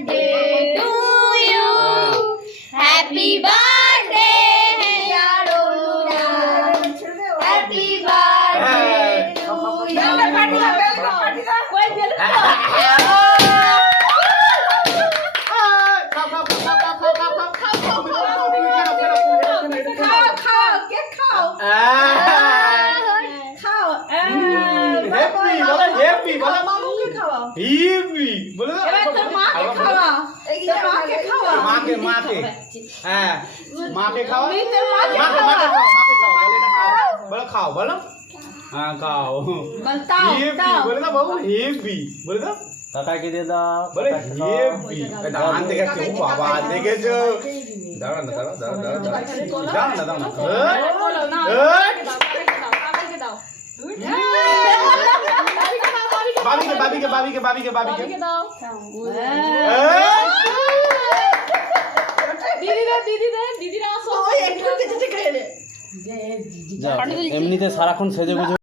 birthday to you. Happy birthday, dear Oluna. Happy birthday to you. खाओ बोलो हाँ खाओ बोले ना बाबू हेवी बोले ना কাকা কে দিয়ে দাও बोले हेवी दान देखे क्यों बाबा देखे जो दाना दाना दाना दाना दाना बाबी के এমনিতে সারাক্ষণ সেজে গুজে